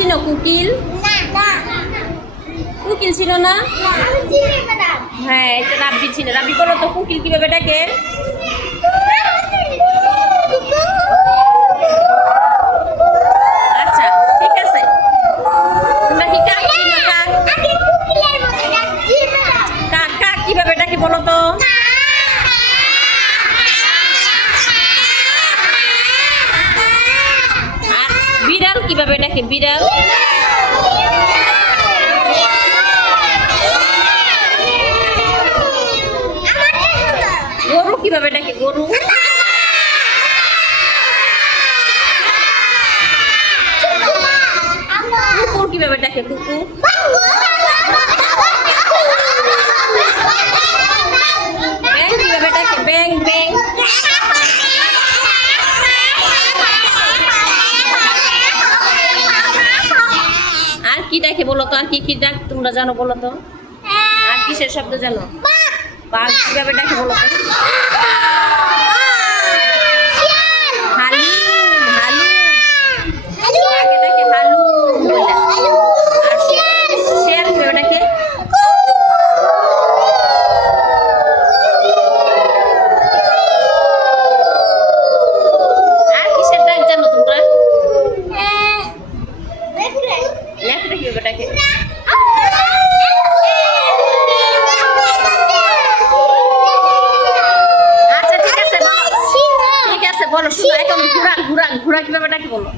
চিনো কুকিল? কুকিল ছিল না? হ্যাঁ এটা রাব্বি ছিল। রাব্বি বলো তো কুকিল কীভাবে ডাকে? আচ্ছা ঠিক আছে। তোমরা কি কাক চিনো কাক? কাক কাক কীভাবে ডাকে বলো তো আর বিড়াল নাকি? বিড়াল? গরু কীভাবে নাকি গরু? কুকুর কীভাবে ডাকে? কুকুর ব্যাং কীভাবে ডাকে ব্যাং ব্যাং আর কি ডাকে বলো তো? আর কি কি ডাক তোমরা জানো বলো তো? আর কিসের শব্দ জানো? বাঘ! কীভাবে ডাকে বলো তো? বলো ঘুরা ঘুরা ঘুরা কি ব্যাপারটা কি বলো।